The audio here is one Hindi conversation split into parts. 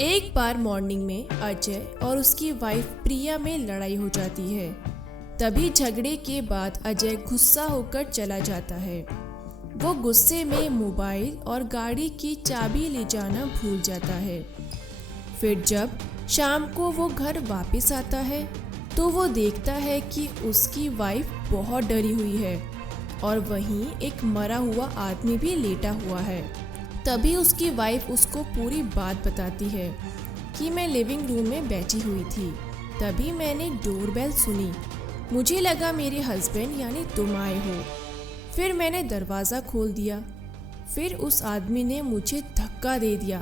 एक बार मॉर्निंग में अजय और उसकी वाइफ प्रिया में लड़ाई हो जाती है। तभी झगड़े के बाद अजय गुस्सा होकर चला जाता है। वो गुस्से में मोबाइल और गाड़ी की चाबी ले जाना भूल जाता है। फिर जब शाम को वो घर वापस आता है तो वो देखता है कि उसकी वाइफ बहुत डरी हुई है और वहीं एक मरा हुआ आदमी भी लेटा हुआ है। तभी उसकी वाइफ उसको पूरी बात बताती है कि मैं लिविंग रूम में बैठी हुई थी, तभी मैंने डोरबेल सुनी। मुझे लगा मेरे हस्बैंड यानी तुम आए हो। फिर मैंने दरवाज़ा खोल दिया। फिर उस आदमी ने मुझे धक्का दे दिया,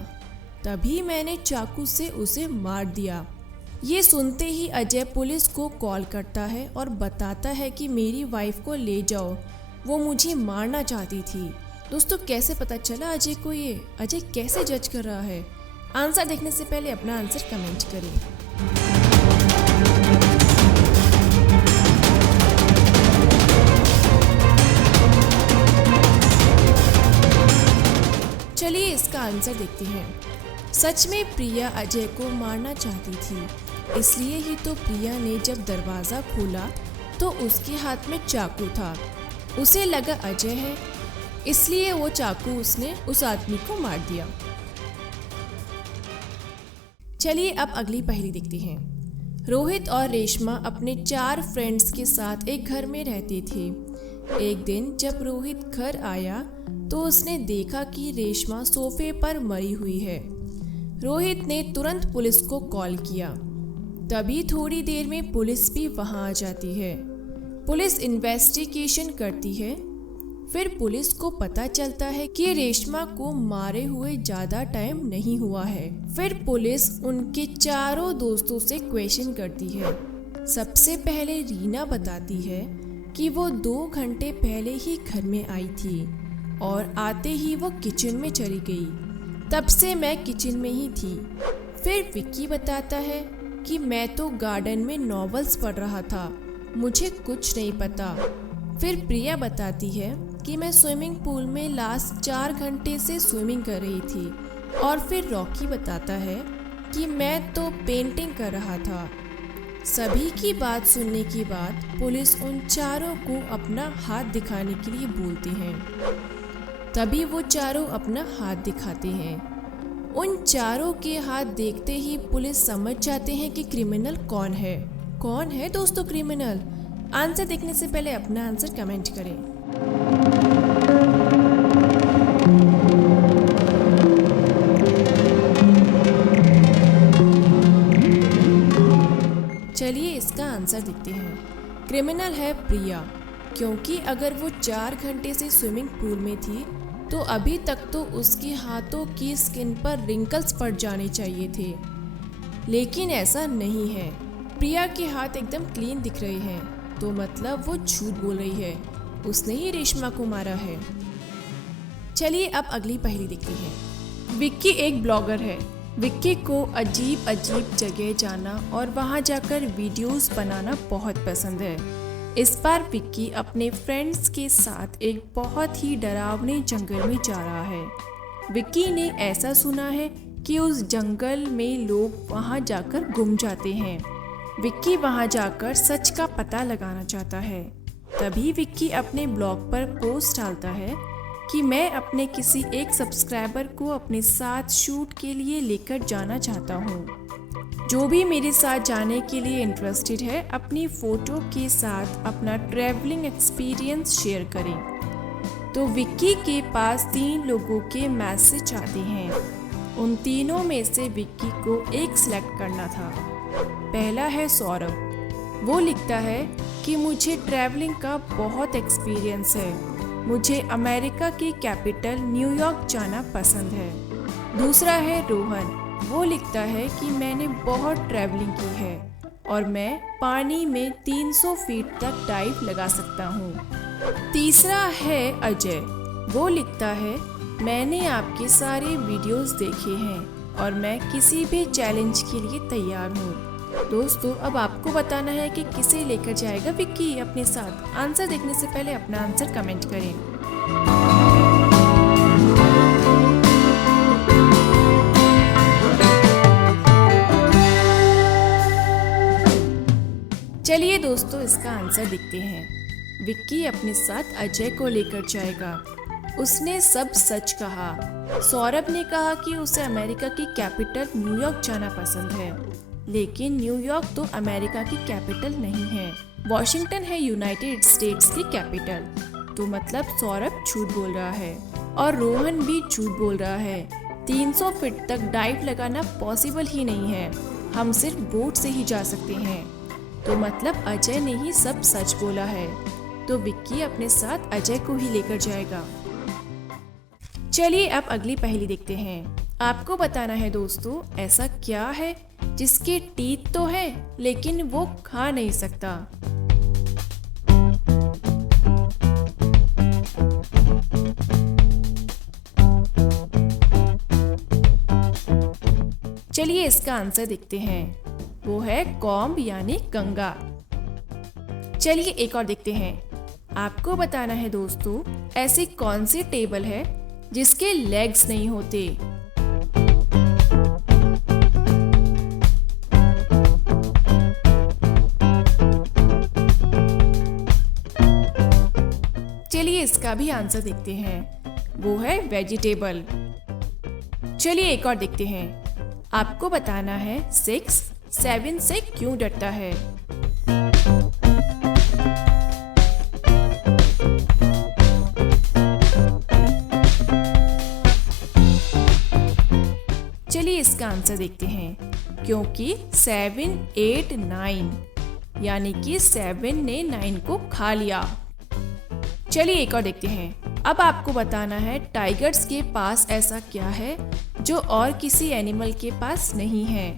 तभी मैंने चाकू से उसे मार दिया। ये सुनते ही अजय पुलिस को कॉल करता है और बताता है कि मेरी वाइफ को ले जाओ, वो मुझे मारना चाहती थी। दोस्तों, कैसे पता चला अजय को ये? अजय कैसे जज कर रहा है? आंसर देखने से पहले अपना आंसर कमेंट करें। चलिए इसका आंसर देखते हैं। सच में प्रिया अजय को मारना चाहती थी, इसलिए ही तो प्रिया ने जब दरवाज़ा खोला तो उसके हाथ में चाकू था। उसे लगा अजय है, इसलिए वो चाकू उसने उस आदमी को मार दिया। चलिए अब अगली पहेली देखते हैं। रोहित और रेशमा अपने 4 फ्रेंड्स के साथ एक घर में रहते थे। एक दिन जब रोहित घर आया तो उसने देखा कि रेशमा सोफे पर मरी हुई है। रोहित ने तुरंत पुलिस को कॉल किया। तभी थोड़ी देर में पुलिस भी वहां आ जाती है। पुलिस इन्वेस्टिगेशन करती है। फिर पुलिस को पता चलता है कि रेशमा को मारे हुए ज़्यादा टाइम नहीं हुआ है। फिर पुलिस उनके चारों दोस्तों से क्वेश्चन करती है। सबसे पहले रीना बताती है कि वो 2 घंटे पहले ही घर में आई थी और आते ही वो किचन में चली गई, तब से मैं किचन में ही थी। फिर विक्की बताता है कि मैं तो गार्डन में नॉवेल्स पढ़ रहा था, मुझे कुछ नहीं पता। फिर प्रिया बताती है कि मैं स्विमिंग पूल में लास्ट 4 घंटे से स्विमिंग कर रही थी। और फिर रॉकी बताता है कि मैं तो पेंटिंग कर रहा था। सभी की बात सुनने के बाद पुलिस उन चारों को अपना हाथ दिखाने के लिए बोलती हैं। तभी वो चारों अपना हाथ दिखाते हैं। उन चारों के हाथ देखते ही पुलिस समझ जाते हैं कि क्रिमिनल कौन है। कौन है दोस्तों क्रिमिनल? आंसर देखने से पहले अपना आंसर कमेंट करें। चलिए इसका आंसर देखते हैं। क्रिमिनल है प्रिया, क्योंकि अगर वो 4 घंटे से स्विमिंग पूल में थी तो अभी तक तो उसके हाथों की स्किन पर रिंकल्स पड़ जाने चाहिए थे, लेकिन ऐसा नहीं है। प्रिया के हाथ एकदम क्लीन दिख रहे हैं, तो मतलब वो झूठ बोल रही है, उसने ही रेशमा को मारा है। चलिए अब अगली पहेली देखते हैं। विक्की एक ब्लॉगर है। विक्की को अजीब अजीब जगह जाना और वहां जाकर वीडियोस बनाना बहुत पसंद है। इस बार विक्की अपने फ्रेंड्स के साथ एक बहुत ही डरावने जंगल में जा रहा है। विक्की ने ऐसा सुना है कि उस जंगल में लोग वहां जाकर गुम जाते हैं। विक्की वहां जाकर सच का पता लगाना चाहता है। तभी विक्की अपने ब्लॉग पर पोस्ट डालता है कि मैं अपने किसी एक सब्सक्राइबर को अपने साथ शूट के लिए लेकर जाना चाहता हूँ। जो भी मेरे साथ जाने के लिए इंटरेस्टेड है, अपनी फ़ोटो के साथ अपना ट्रैवलिंग एक्सपीरियंस शेयर करें। तो विक्की के पास 3 लोगों के मैसेज आते हैं। उन तीनों में से विक्की को एक सिलेक्ट करना था। पहला है सौरभ। वो लिखता है कि मुझे ट्रैवलिंग का बहुत एक्सपीरियंस है, मुझे अमेरिका की कैपिटल न्यूयॉर्क जाना पसंद है। दूसरा है रोहन। वो लिखता है कि मैंने बहुत ट्रैवलिंग की है और मैं पानी में 300 फीट तक डाइव लगा सकता हूँ। तीसरा है अजय। वो लिखता है मैंने आपके सारे वीडियोस देखे हैं और मैं किसी भी चैलेंज के लिए तैयार हूँ। दोस्तों, अब आपको बताना है कि किसे लेकर जाएगा विक्की अपने साथ। आंसर देखने से पहले अपना आंसर कमेंट करें। चलिए दोस्तों इसका आंसर देखते हैं। विक्की अपने साथ अजय को लेकर जाएगा। उसने सब सच कहा। सौरभ ने कहा कि उसे अमेरिका की कैपिटल न्यूयॉर्क जाना पसंद है, लेकिन न्यूयॉर्क तो अमेरिका की कैपिटल नहीं है। वॉशिंगटन है यूनाइटेड स्टेट्स की कैपिटल। तो मतलब सौरभ झूठ बोल रहा है और रोहन भी झूठ बोल रहा है। 300 फीट तक डाइव लगाना पॉसिबल ही नहीं है। हम सिर्फ बोट से ही जा सकते हैं। तो मतलब अजय ने ही सब सच बोला है। तो विक्की अपने साथ अजय को ही लेकर जाएगा। चलिए अब अगली पहेली देखते हैं। आपको बताना है दोस्तों, ऐसा क्या है जिसके टीथ तो है लेकिन वो खा नहीं सकता। चलिए इसका आंसर देखते हैं। वो है कॉम्ब यानी कंगा। चलिए एक और देखते हैं। आपको बताना है दोस्तों, ऐसी कौन सी टेबल है जिसके लेग्स नहीं होते। चलिए इसका भी आंसर देखते हैं। वो है वेजिटेबल। चलिए एक और देखते हैं। आपको बताना है 6 7 से क्यों डरता है। चलिए इसका आंसर देखते हैं। क्योंकि 7 8 9 यानी कि 7 ने 9 को खा लिया। चलिए एक और देखते हैं। अब आपको बताना है टाइगर्स के पास ऐसा क्या है जो और किसी एनिमल के पास नहीं है।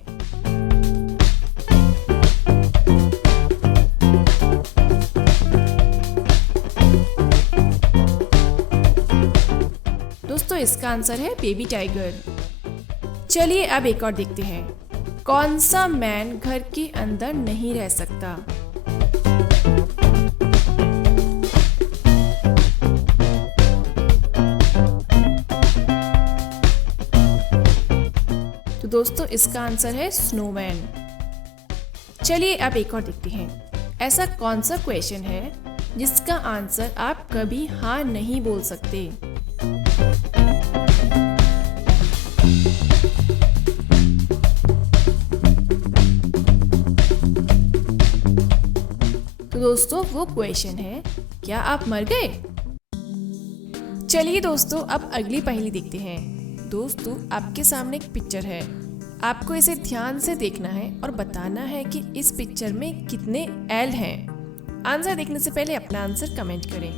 दोस्तों इसका आंसर है बेबी टाइगर। चलिए अब एक और देखते हैं। कौन सा मैन घर के अंदर नहीं रह सकता। तो दोस्तों इसका आंसर है स्नोमैन। चलिए अब एक और देखते हैं। ऐसा कौन सा क्वेश्चन है जिसका आंसर आप कभी हाँ नहीं बोल सकते। तो दोस्तों वो क्वेश्चन है, क्या आप मर गए। चलिए दोस्तों अब अगली पहेली देखते हैं। दोस्तों आपके सामने एक पिक्चर है। आपको इसे ध्यान से देखना है और बताना है कि इस पिक्चर में कितने एल हैं। आंसर देखने से पहले अपना आंसर कमेंट करें।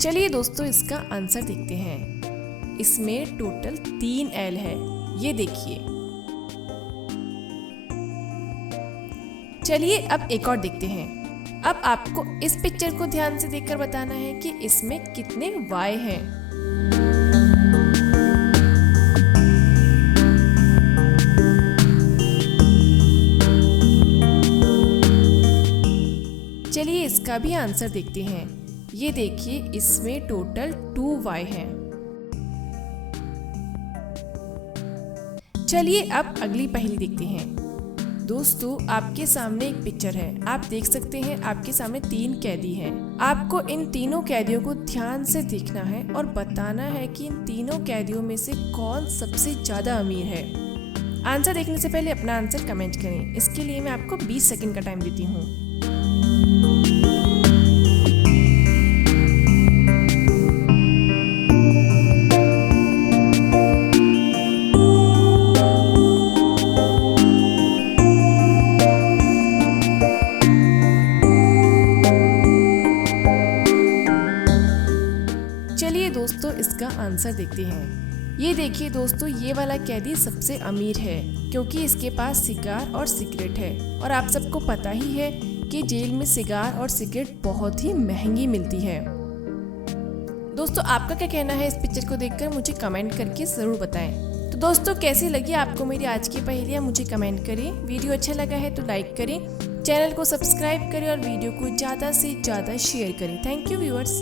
चलिए दोस्तों इसका आंसर देखते हैं। इसमें टोटल 3 एल है, ये देखिए। चलिए अब एक और देखते हैं। अब आपको इस पिक्चर को ध्यान से देखकर बताना है कि इसमें कितने वाई हैं। चलिए इसका भी आंसर देखते हैं। ये देखिए इसमें टोटल 2 वाई हैं। चलिए अब अगली पहेली देखते हैं। दोस्तों आपके सामने एक पिक्चर है। आप देख सकते हैं आपके सामने 3 कैदी हैं। आपको इन तीनों कैदियों को ध्यान से देखना है और बताना है कि इन तीनों कैदियों में से कौन सबसे ज्यादा अमीर है। आंसर देखने से पहले अपना आंसर कमेंट करें। इसके लिए मैं आपको 20 सेकंड का टाइम देती हूँ। दोस्तों इसका आंसर देखते हैं। ये देखिए दोस्तों, ये वाला कैदी सबसे अमीर है क्योंकि इसके पास सिगार और सिगरेट है। और आप सबको पता ही है कि जेल में सिगार और सिगरेट बहुत ही महंगी मिलती है। दोस्तों आपका क्या कहना है इस पिक्चर को देखकर, मुझे कमेंट करके जरूर बताएं। तो दोस्तों कैसी लगी आपको मेरी आज की पहेलियाँ, मुझे कमेंट करें। वीडियो अच्छा लगा है तो लाइक करें, चैनल को सब्सक्राइब करें और वीडियो को ज़्यादा से ज़्यादा शेयर करें। Thank you viewers.